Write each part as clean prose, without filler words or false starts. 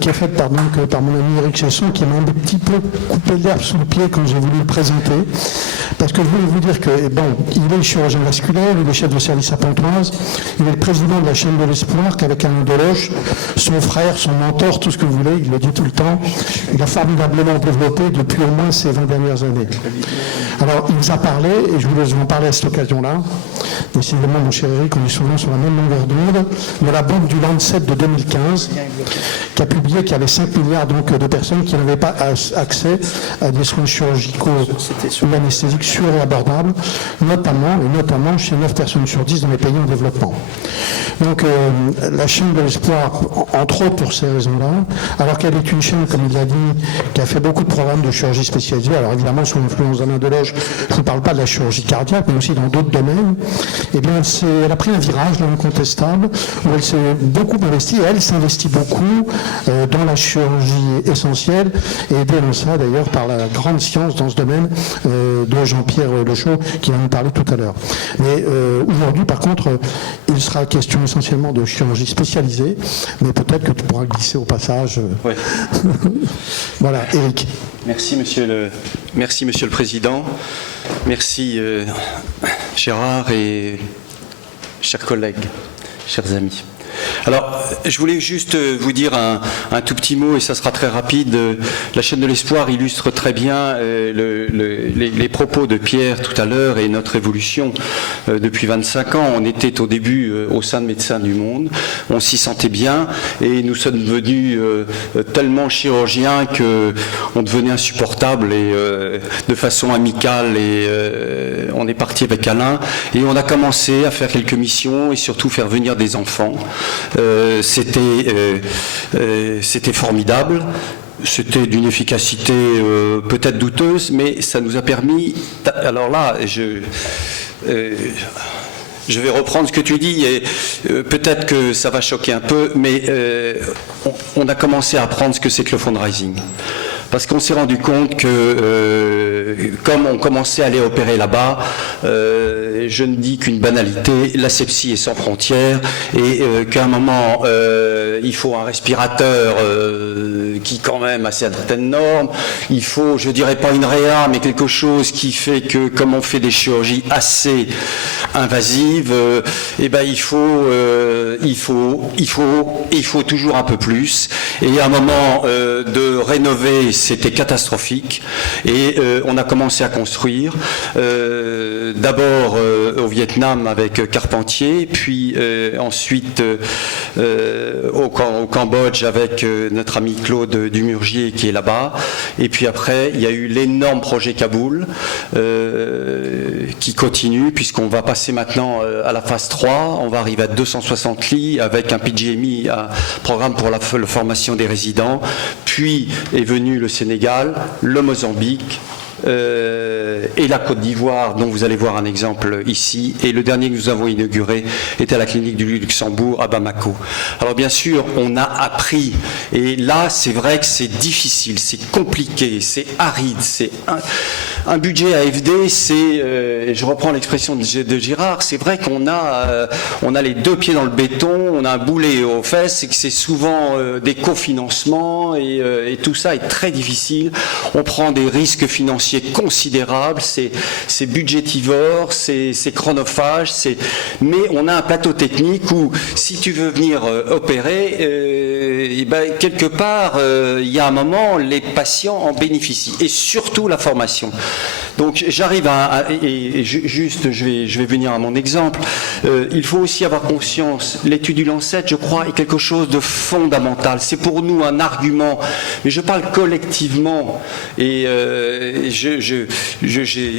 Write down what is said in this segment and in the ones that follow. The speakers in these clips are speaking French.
qui est faite par mon ami Eric Chesson, qui m'a un petit peu coupé l'herbe sous le pied quand j'ai voulu le présenter. Parce que je voulais vous dire que, il est chirurgien vasculaire, il est chef de service à Pontoise, il est le président de la chaîne de l'Espoir, qu'avec Alain Deloche, son frère, son mentor, tout ce que vous voulez, il le dit tout le temps, il a formidablement développé depuis au moins ces 20 dernières années. Alors, il nous a parlé, et je voulais vous en parler à cette occasion-là, décidément, mon cher Eric, on est souvent sur la même longueur d'onde, de la banque du Lancet de 2015, qui a publié qu'il y avait 5 milliards donc, de personnes qui n'avaient pas accès à des soins chirurgicaux ou anesthésiques sûrs et abordables, notamment chez 9 personnes sur 10 dans les pays en développement. Donc la chaîne de l'Espoir, entre autres pour ces raisons-là, alors qu'elle est une chaîne, comme il l'a dit, qui a fait beaucoup de programmes de chirurgie spécialisée, alors évidemment sous l'influence d'Alain Deloche, je ne vous parle pas de la chirurgie cardiaque, mais aussi dans d'autres domaines, eh bien elle a pris un virage là, incontestable, où elle s'est beaucoup investie, et elle s'investit beaucoup dans la chirurgie essentielle, et aidée en ça d'ailleurs par la grande science dans ce domaine de Jean-Pierre Lechaud, qui va nous parler tout à l'heure. Mais aujourd'hui, par contre, il sera question essentiellement de chirurgie spécialisée, mais peut-être que tu pourras glisser au passage. Ouais. Voilà, Eric. Merci, monsieur le Président. Merci, Gérard et chers collègues, chers amis. Alors, je voulais juste vous dire un tout petit mot, et ça sera très rapide. La chaîne de l'Espoir illustre très bien les propos de Pierre tout à l'heure et notre évolution depuis 25 ans. On était au début au sein de Médecins du Monde, on s'y sentait bien, et nous sommes devenus tellement chirurgiens qu'on devenait insupportable, et de façon amicale, et on est parti avec Alain, et on a commencé à faire quelques missions, et surtout faire venir des enfants. C'était formidable, c'était d'une efficacité peut-être douteuse, mais ça nous a permis, alors là, je vais reprendre ce que tu dis, et peut-être que ça va choquer un peu, mais on a commencé à apprendre ce que c'est que le fundraising. Parce qu'on s'est rendu compte que, comme on commençait à aller opérer là-bas, je ne dis qu'une banalité, l'asepsie est sans frontières, et qu'à un moment, il faut un respirateur qui quand même a certaines normes, il faut, je dirais pas une réa, mais quelque chose qui fait que, comme on fait des chirurgies assez invasives, eh ben il faut toujours un peu plus, et à un moment de rénover, c'était catastrophique, et on a commencé à construire, d'abord au Vietnam avec Carpentier, puis ensuite au Cambodge avec notre ami Claude Dumurgier qui est là-bas, et puis après il y a eu l'énorme projet Kaboul qui continue, puisqu'on va passer maintenant à la phase 3, on va arriver à 260 lits avec un PGMI, un programme pour la formation des résidents, puis est venu le Sénégal, le Mozambique, et la Côte d'Ivoire, dont vous allez voir un exemple ici, et le dernier que nous avons inauguré était à la clinique du Luxembourg à Bamako. Alors bien sûr, on a appris, et là c'est vrai que c'est difficile, c'est compliqué, c'est aride, c'est un budget AFD, c'est, je reprends l'expression de Gérard, c'est vrai qu'on a, on a les deux pieds dans le béton, on a un boulet aux fesses, et que c'est souvent des cofinancements, et tout ça est très difficile, on prend des risques financiers considérable, c'est budgétivore, c'est chronophage, mais on a un plateau technique où si tu veux venir opérer, et ben, quelque part, il y a un moment, les patients en bénéficient, et surtout la formation. Donc j'arrive juste, je vais venir à mon exemple, il faut aussi avoir conscience, l'étude du Lancet, je crois, est quelque chose de fondamental, c'est pour nous un argument, mais je parle collectivement, et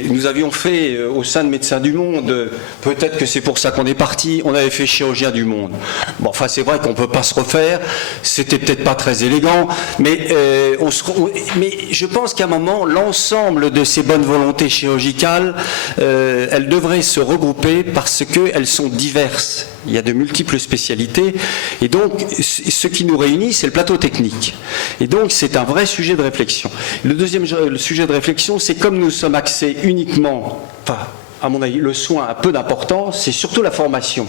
nous avions fait au sein de Médecins du Monde, peut-être que c'est pour ça qu'on est parti, on avait fait chirurgien du monde. Bon, enfin c'est vrai qu'on ne peut pas se refaire, c'était peut-être pas très élégant, mais je pense qu'à un moment, l'ensemble de ces bonnes volontés chirurgicales, elles devraient se regrouper parce qu'elles sont diverses. Il y a de multiples spécialités, et donc ce qui nous réunit, c'est le plateau technique. Et donc c'est un vrai sujet de réflexion. Le deuxième sujet de réflexion, c'est comme nous sommes axés uniquement, enfin, à mon avis, le soin a peu d'importance, c'est surtout la formation.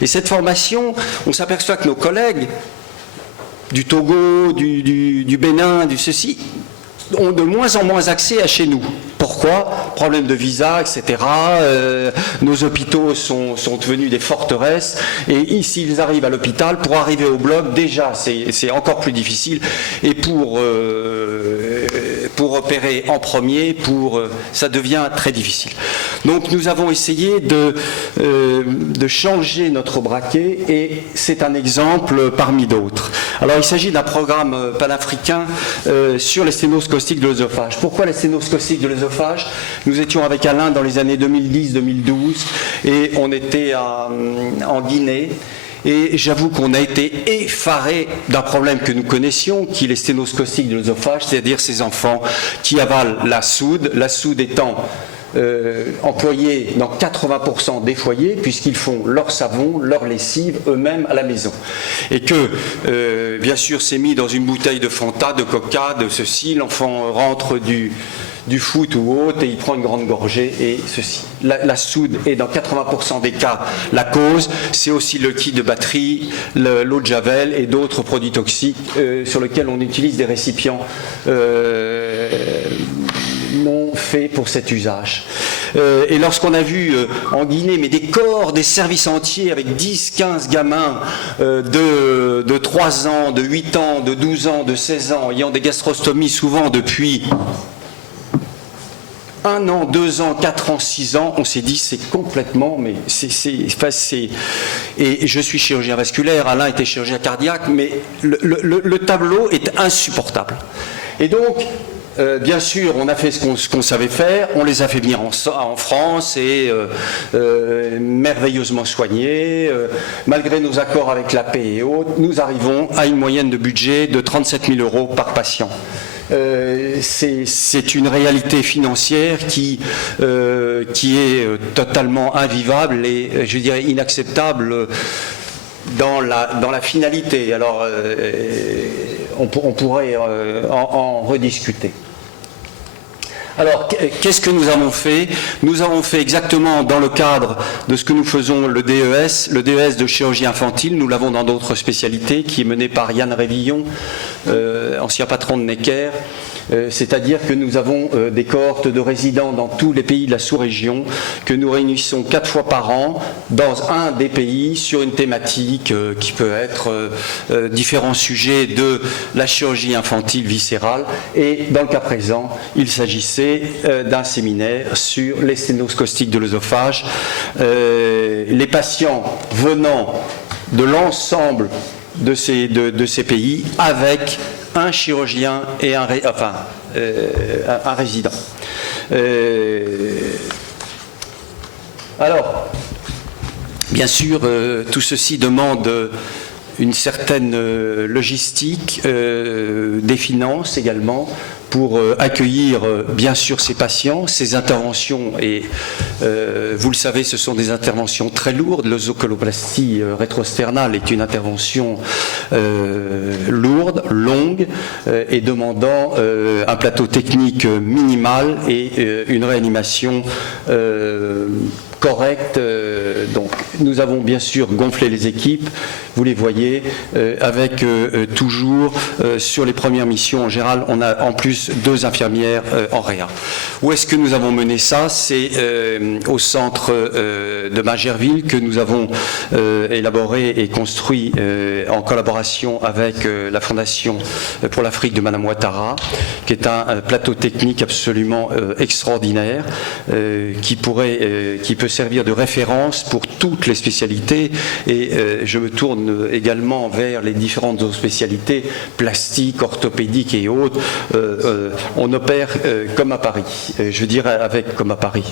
Et cette formation, on s'aperçoit que nos collègues, du Togo, du Bénin, du ceci, ont de moins en moins accès à chez nous. Pourquoi? Problème de visa, etc. Nos hôpitaux sont devenus des forteresses. Et s'ils arrivent à l'hôpital, pour arriver au bloc, déjà, c'est encore plus difficile. Et pour opérer en premier, ça devient très difficile. Donc nous avons essayé de changer notre braquet, et c'est un exemple parmi d'autres. Alors il s'agit d'un programme panafricain sur les sténoses caustiques de l'œsophage. Pourquoi les sténoses caustiques de l'œsophage? Nous étions avec Alain dans les années 2010-2012 et on était en Guinée. Et j'avoue qu'on a été effarés d'un problème que nous connaissions, qui est les sténoses caustiques de l'œsophage, c'est-à-dire ces enfants qui avalent la soude étant employés dans 80% des foyers, puisqu'ils font leur savon, leur lessive eux-mêmes à la maison. Et que, bien sûr, c'est mis dans une bouteille de Fanta, de Coca, de ceci, l'enfant rentre du foot ou autre et il prend une grande gorgée et ceci. La soude est dans 80% des cas la cause. C'est aussi le kit de batterie, l'eau de javel et d'autres produits toxiques sur lesquels on utilise des récipients non faits pour cet usage. Et lorsqu'on a vu en Guinée mais des corps, des services entiers avec 10-15 gamins de 3 ans, de 8 ans, de 12 ans, de 16 ans, ayant des gastrostomies souvent depuis 1 an, 2 ans, 4 ans, 6 ans, on s'est dit c'est complètement, mais et je suis chirurgien vasculaire, Alain était chirurgien cardiaque, mais le tableau est insupportable. Et donc, bien sûr, on a fait ce qu'on savait faire, on les a fait venir en France et merveilleusement soignés. Malgré nos accords avec la paix et autres, nous arrivons à une moyenne de budget de 37 000 € par patient. C'est une réalité financière qui est totalement invivable et, je dirais, inacceptable dans la finalité. Alors, on pourrait en rediscuter. Alors, qu'est-ce que nous avons fait? Nous avons fait exactement dans le cadre de ce que nous faisons le DES de chirurgie infantile. Nous l'avons dans d'autres spécialités, qui est mené par Yann Révillon, ancien patron de Necker. C'est-à-dire que nous avons des cohortes de résidents dans tous les pays de la sous-région, que nous réunissons 4 fois par an dans un des pays sur une thématique qui peut être différents sujets de la chirurgie infantile viscérale. Et dans le cas présent, il s'agissait d'un séminaire sur les sténoses caustiques de l'œsophage. Les patients venant de l'ensemble de ces pays avec un chirurgien et un résident. Alors, bien sûr, tout ceci demande une certaine logistique, des finances également, pour accueillir bien sûr ces patients, ces interventions, et vous le savez, ce sont des interventions très lourdes. L'œsocoloplastie rétrosternale est une intervention lourde, longue, et demandant un plateau technique minimal et une réanimation correcte. Donc nous avons bien sûr gonflé les équipes, vous les voyez, avec toujours sur les premières missions en général, on a en plus 2 infirmières en réa. Où est-ce que nous avons mené ça? C'est au centre de Magerville que nous avons élaboré et construit en collaboration avec la Fondation pour l'Afrique de Madame Ouattara, qui est un plateau technique absolument extraordinaire, qui peut servir de référence pour toutes les spécialités, et je me tourne également vers les différentes autres spécialités, plastiques, orthopédiques et autres. On opère comme à Paris, je veux dire comme à Paris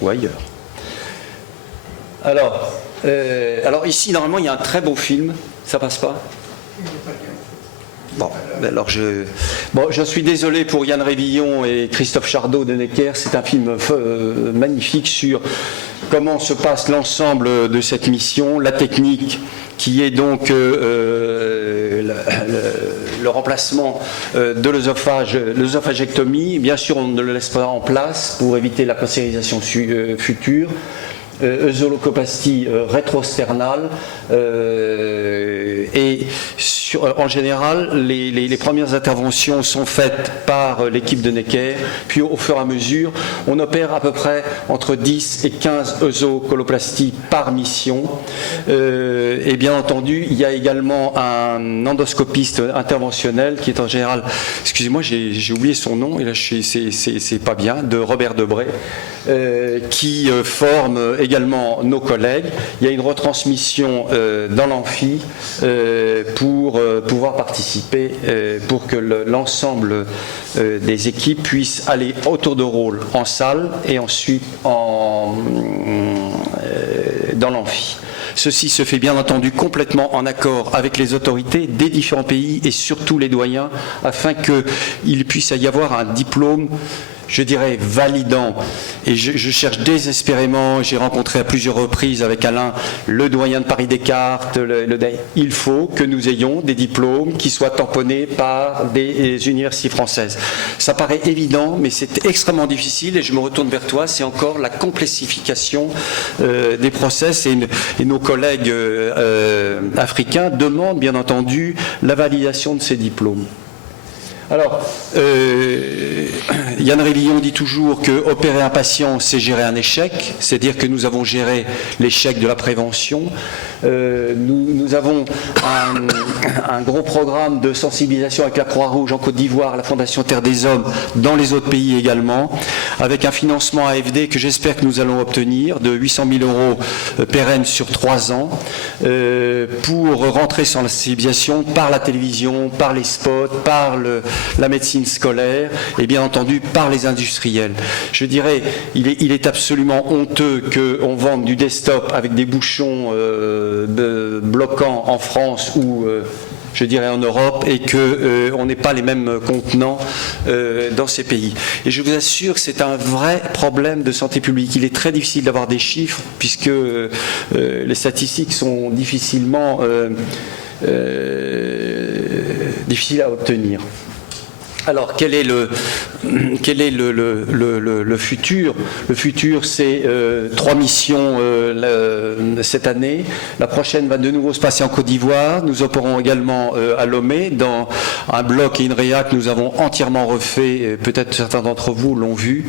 ou ailleurs. Alors ici, normalement, il y a un très beau film, ça passe pas? Bon, alors je suis désolé pour Yann Révillon et Christophe Chardot de Necker. C'est un film magnifique sur comment se passe l'ensemble de cette mission, la technique qui est donc le remplacement de l'œsophagectomie. Bien sûr, on ne le laisse pas en place pour éviter la cancérisation future. Œsocoloplastie rétrosternale et en général, les premières interventions sont faites par l'équipe de Necker, puis au fur et à mesure, on opère à peu près entre 10 et 15 œsocoloplasties par mission. Et bien entendu, il y a également un endoscopiste interventionnel qui est en général, excusez-moi, j'ai oublié son nom, et là c'est pas bien, de Robert Debré, qui forme également nos collègues. Il y a une retransmission dans l'amphi pour pouvoir participer, pour que l'ensemble des équipes puissent aller autour de rôle en salle et ensuite dans l'amphi. Ceci se fait bien entendu complètement en accord avec les autorités des différents pays et surtout les doyens, afin qu'il puisse y avoir un diplôme, je dirais, validant. Et je cherche désespérément, j'ai rencontré à plusieurs reprises avec Alain, le doyen de Paris-Descartes, il faut que nous ayons des diplômes qui soient tamponnés par des universités françaises. Ça paraît évident, mais c'est extrêmement difficile, et je me retourne vers toi, c'est encore la complexification des process, et nos collègues africains demandent bien entendu la validation de ces diplômes. Alors, Yann Révillon dit toujours que opérer un patient, c'est gérer un échec, c'est-à-dire que nous avons géré l'échec de la prévention. Nous avons un gros programme de sensibilisation avec la Croix-Rouge en Côte d'Ivoire, la Fondation Terre des Hommes, dans les autres pays également, avec un financement AFD que j'espère que nous allons obtenir de 800 000 € pérennes sur 3 ans, pour rentrer sans la sensibilisation par la télévision, par les spots, par la médecine scolaire et bien entendu par les industriels. Je dirais, il est absolument honteux qu'on vende du desktop avec des bouchons bloquants en France ou je dirais en Europe, et qu'on n'ait pas les mêmes contenants dans ces pays. Et je vous assure que c'est un vrai problème de santé publique. Il est très difficile d'avoir des chiffres puisque les statistiques sont difficilement difficiles à obtenir. Alors, quel est le futur? Le futur, c'est 3 missions cette année. La prochaine va de nouveau se passer en Côte d'Ivoire. Nous opérons également à Lomé, dans un bloc et une réa que nous avons entièrement refait. Peut-être certains d'entre vous l'ont vu.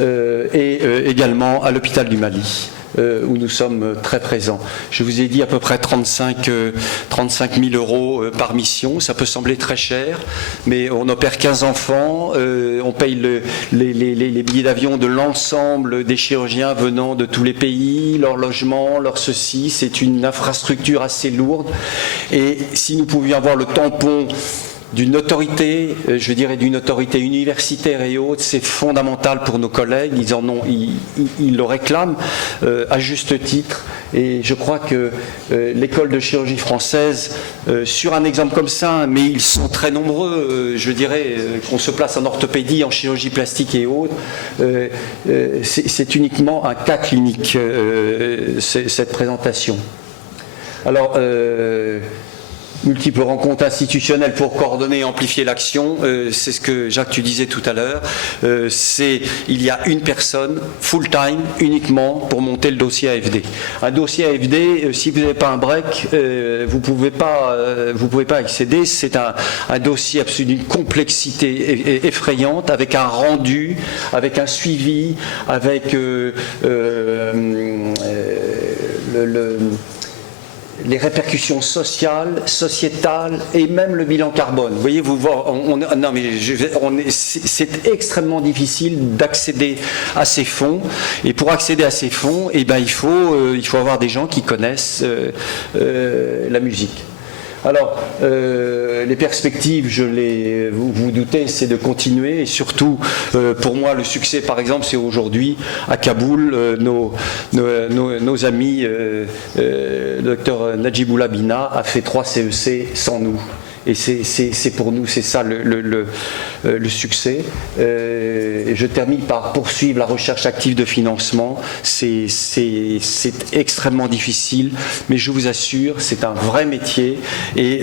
Et également à l'hôpital du Mali, où nous sommes très présents. Je vous ai dit à peu près 35 000 € par mission. Ça peut sembler très cher, mais on opère 15 enfants, on paye les billets d'avion de l'ensemble des chirurgiens venant de tous les pays, leur logement, leur ceci. C'est une infrastructure assez lourde. Et si nous pouvions avoir le tampon d'une autorité, je dirais d'une autorité universitaire et autres, c'est fondamental pour nos collègues, ils le réclament à juste titre, et je crois que l'école de chirurgie française, sur un exemple comme ça, mais ils sont très nombreux, je dirais qu'on se place en orthopédie, en chirurgie plastique et autres, c'est uniquement un cas clinique, cette présentation. Alors, multiples rencontres institutionnelles pour coordonner et amplifier l'action, c'est ce que Jacques tu disais tout à l'heure, il y a une personne full-time uniquement pour monter le dossier AFD. Un dossier AFD, si vous n'avez pas un break, vous pouvez pas accéder. C'est un dossier absolument d'une complexité effrayante, avec un rendu, avec un suivi, avec les répercussions sociales, sociétales et même le bilan carbone. Vous voyez, c'est extrêmement difficile d'accéder à ces fonds. Et pour accéder à ces fonds, il faut avoir des gens qui connaissent la musique. Alors, les perspectives, vous doutez, c'est de continuer, et surtout, pour moi, le succès, par exemple, c'est aujourd'hui, à Kaboul, nos amis, le docteur Najibullah Bina a fait 3 CEC sans nous. Et c'est pour nous, c'est ça le succès. Et je termine par poursuivre la recherche active de financement. C'est extrêmement difficile, mais je vous assure, c'est un vrai métier. Et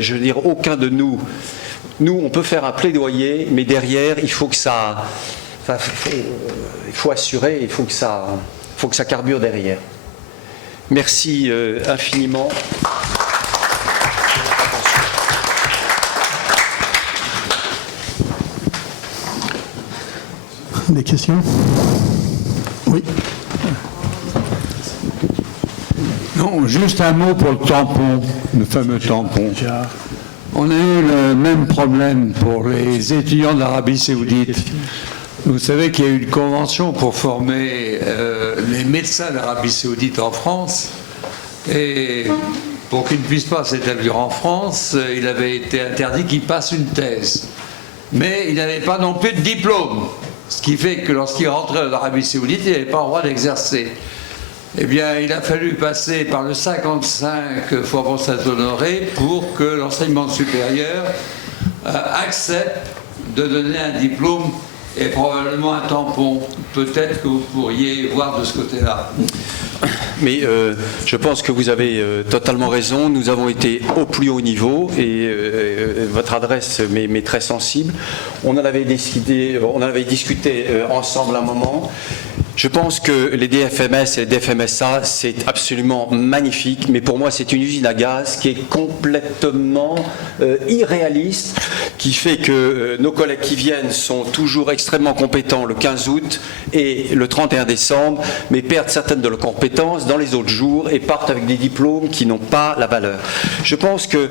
je veux dire, aucun de nous, on peut faire un plaidoyer, mais derrière, il faut que ça, il faut assurer, il faut que ça carbure derrière. Merci infiniment. Des questions? Oui. Non, juste un mot pour le tampon, le fameux tampon. On a eu le même problème pour les étudiants d'Arabie Saoudite. Vous savez qu'il y a eu une convention pour former les médecins d'Arabie Saoudite en France. Et pour qu'ils ne puissent pas s'établir en France, il avait été interdit qu'ils passent une thèse. Mais il n'avait pas non plus de diplôme. Ce qui fait que lorsqu'il rentrait en Arabie Saoudite, il n'avait pas le droit d'exercer. Eh bien, il a fallu passer par le 55 Faubourg Saint-Honoré pour que l'enseignement supérieur accepte de donner un diplôme et probablement un tampon. Peut-être que vous pourriez voir de ce côté-là. Mais je pense que vous avez totalement raison. Nous avons été au plus haut niveau et votre adresse m'est très sensible. On en avait discuté ensemble un moment. Je pense que les DFMS et les DFMSA, c'est absolument magnifique, mais pour moi, c'est une usine à gaz qui est complètement irréaliste, qui fait que nos collègues qui viennent sont toujours extrêmement compétents le 15 août et le 31 décembre, mais perdent certaines de leurs compétences dans les autres jours et partent avec des diplômes qui n'ont pas la valeur. Je pense que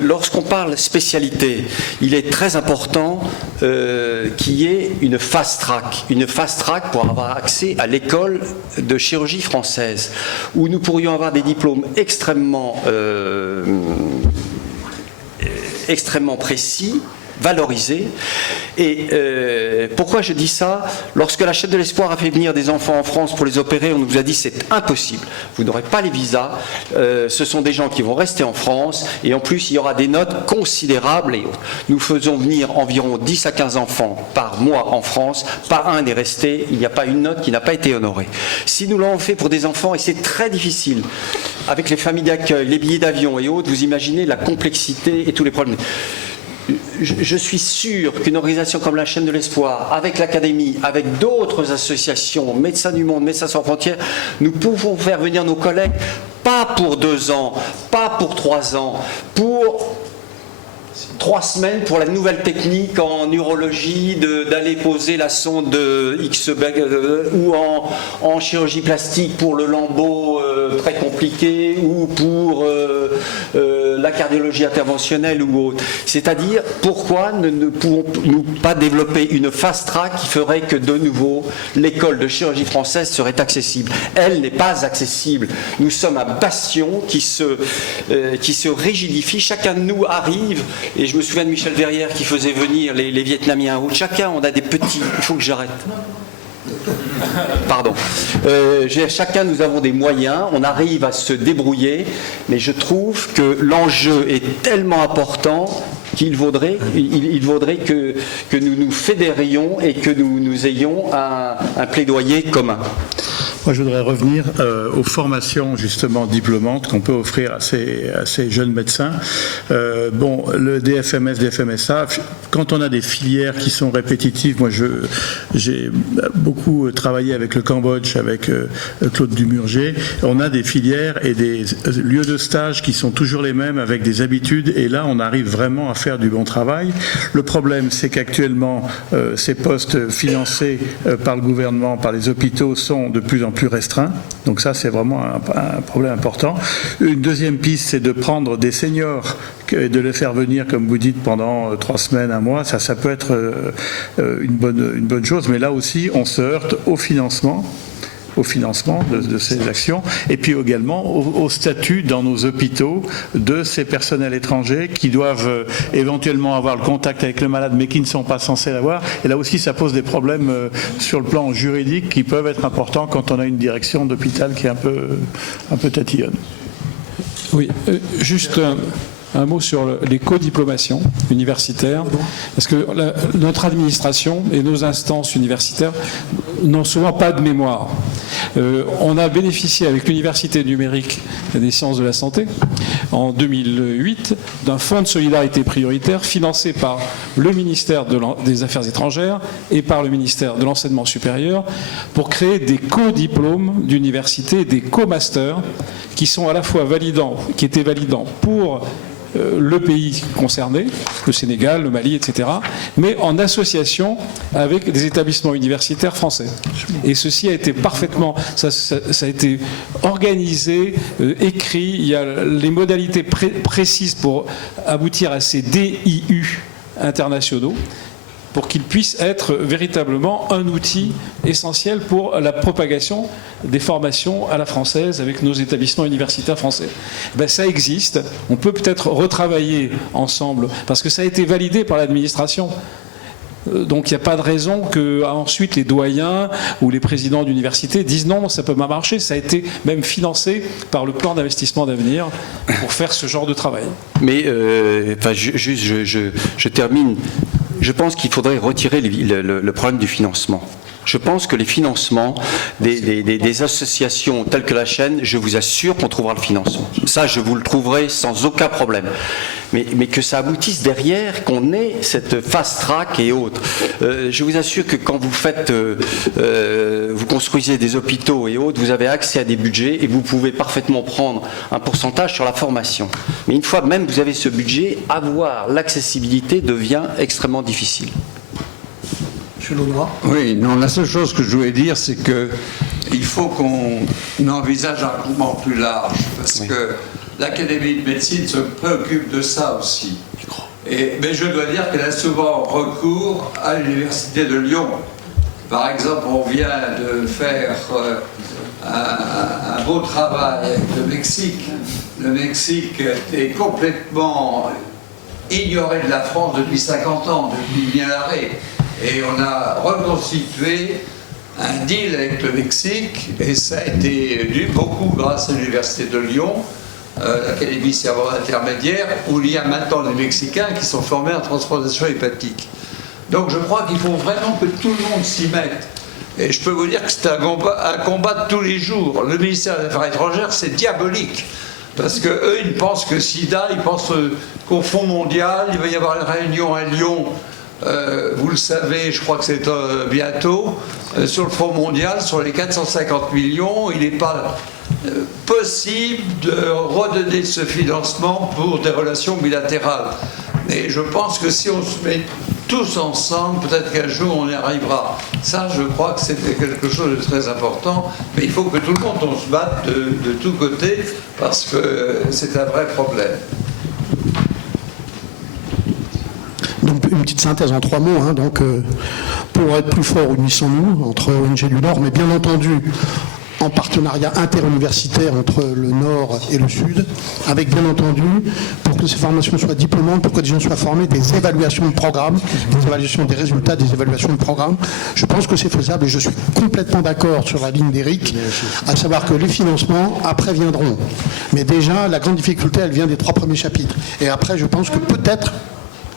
lorsqu'on parle spécialité, il est très important qu'il y ait une fast track pour avoir accès à l'école de chirurgie française, où nous pourrions avoir des diplômes extrêmement précis, valorisés. Et pourquoi je dis ça? Lorsque la chaîne de l'Espoir a fait venir des enfants en France pour les opérer, on nous a dit c'est impossible, vous n'aurez pas les visas, ce sont des gens qui vont rester en France et en plus il y aura des notes considérables et autres. Nous faisons venir environ 10 à 15 enfants par mois en France, pas un n'est resté, il n'y a pas une note qui n'a pas été honorée. Si nous l'avons fait pour des enfants, et c'est très difficile, avec les familles d'accueil, les billets d'avion et autres, vous imaginez la complexité et tous les problèmes. Je suis sûr qu'une organisation comme la chaîne de l'Espoir, avec l'Académie, avec d'autres associations, Médecins du Monde, Médecins sans frontières, nous pouvons faire venir nos collègues, pas pour 2 ans, pas pour 3 ans, pour 3 semaines pour la nouvelle technique en urologie, d'aller poser la sonde X ou en chirurgie plastique pour le lambeau très compliqué ou pour la cardiologie interventionnelle ou autre. C'est-à-dire, pourquoi ne pouvons-nous pas développer une fast track qui ferait que de nouveau l'école de chirurgie française serait accessible? Elle n'est pas accessible. Nous sommes un bastion qui se rigidifie. Chacun de nous arrive, et je me souviens de Michel Verrières qui faisait venir les Vietnamiens en route. Chacun, on a des petits... Il faut que j'arrête. Pardon. Chacun, nous avons des moyens, on arrive à se débrouiller, mais je trouve que l'enjeu est tellement important qu'il vaudrait que nous nous fédérions et que nous ayons un plaidoyer commun. Moi, je voudrais revenir aux formations justement diplômantes qu'on peut offrir à ces jeunes médecins. Le DFMS, DFMSA, quand on a des filières qui sont répétitives, moi j'ai beaucoup travaillé avec le Cambodge, avec Claude Dumurger, on a des filières et des lieux de stage qui sont toujours les mêmes avec des habitudes et là on arrive vraiment à faire du bon travail. Le problème c'est qu'actuellement ces postes financés par le gouvernement, par les hôpitaux sont de plus en plus restreints, donc ça c'est vraiment un problème important. Une deuxième piste c'est de prendre des seniors et de les faire venir comme vous dites pendant 3 semaines, 1 mois, ça peut être une bonne chose, mais là aussi on se heurte au financement de ces actions et puis également au statut dans nos hôpitaux de ces personnels étrangers qui doivent éventuellement avoir le contact avec le malade mais qui ne sont pas censés l'avoir, et là aussi ça pose des problèmes sur le plan juridique qui peuvent être importants quand on a une direction d'hôpital qui est un peu tatillonne. Oui, juste un mot sur les codiplomations universitaires, parce que notre administration et nos instances universitaires n'ont souvent pas de mémoire. On a bénéficié avec l'Université numérique des sciences de la santé en 2008 d'un fonds de solidarité prioritaire financé par le ministère des Affaires étrangères et par le ministère de l'Enseignement supérieur pour créer des co-diplômes d'université, des co-masters qui sont à la fois validants, qui étaient validants pour le pays concerné, le Sénégal, le Mali, etc., mais en association avec des établissements universitaires français. Et ceci a été parfaitement, ça a été organisé, écrit, il y a les modalités précises pour aboutir à ces DIU internationaux, pour qu'ils puissent être véritablement un outil essentiel pour la propagation des formations à la française avec nos établissements universitaires français. Ben, ça existe, on peut peut-être retravailler ensemble, parce que ça a été validé par l'administration. Donc il n'y a pas de raison que ensuite les doyens ou les présidents d'université disent non, ça ne peut pas marcher. Ça a été même financé par le plan d'investissement d'avenir pour faire ce genre de travail. Mais je termine. Je pense qu'il faudrait retirer le problème du financement. Je pense que les financements des associations telles que la chaîne, je vous assure qu'on trouvera le financement. Ça, je vous le trouverai sans aucun problème. Mais que ça aboutisse derrière, qu'on ait cette fast track et autres. Je vous assure que quand vous faites, vous construisez des hôpitaux et autres, vous avez accès à des budgets et vous pouvez parfaitement prendre un pourcentage sur la formation. Mais une fois même vous avez ce budget, avoir l'accessibilité devient extrêmement difficile. Oui, non, la seule chose que je voulais dire, c'est qu'il faut qu'on envisage un mouvement plus large, parce que l'Académie de médecine se préoccupe de ça aussi. Mais je dois dire qu'elle a souvent recours à l'Université de Lyon. Par exemple, on vient de faire un beau travail avec le Mexique. Le Mexique est complètement ignoré de la France depuis 50 ans, depuis bien l'arrêt. Et on a reconstitué un deal avec le Mexique, et ça a été dû beaucoup grâce à l'Université de Lyon, l'Académie servant intermédiaire, où il y a maintenant des Mexicains qui sont formés en transplantation hépatique. Donc je crois qu'il faut vraiment que tout le monde s'y mette. Et je peux vous dire que c'est un combat de tous les jours. Le ministère des Affaires étrangères, c'est diabolique. Parce qu'eux, ils pensent que SIDA, ils pensent qu'au Fonds mondial, il va y avoir une réunion à Lyon. Vous le savez, je crois que c'est bientôt, sur le Fonds mondial, sur les 450 millions, il n'est pas possible de redonner ce financement pour des relations bilatérales. Et je pense que si on se met tous ensemble, peut-être qu'un jour on y arrivera. Ça, je crois que c'était quelque chose de très important, mais il faut que tout le monde on se batte de tous côtés, parce que c'est un vrai problème. Donc une petite synthèse en 3 mots. Pour être plus fort, unissons-nous entre ONG du Nord, mais bien entendu en partenariat interuniversitaire entre le Nord et le Sud, avec bien entendu, pour que ces formations soient diplômantes, pour que les gens soient formés, des évaluations de programmes, des évaluations des résultats, des évaluations de programmes. Je pense que c'est faisable et je suis complètement d'accord sur la ligne d'Éric, à savoir que les financements, après, viendront. Mais déjà, la grande difficulté, elle vient des 3 premiers chapitres. Et après, je pense que peut-être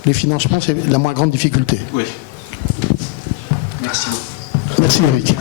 les financements, c'est la moins grande difficulté. Oui. Merci beaucoup. Merci Éric.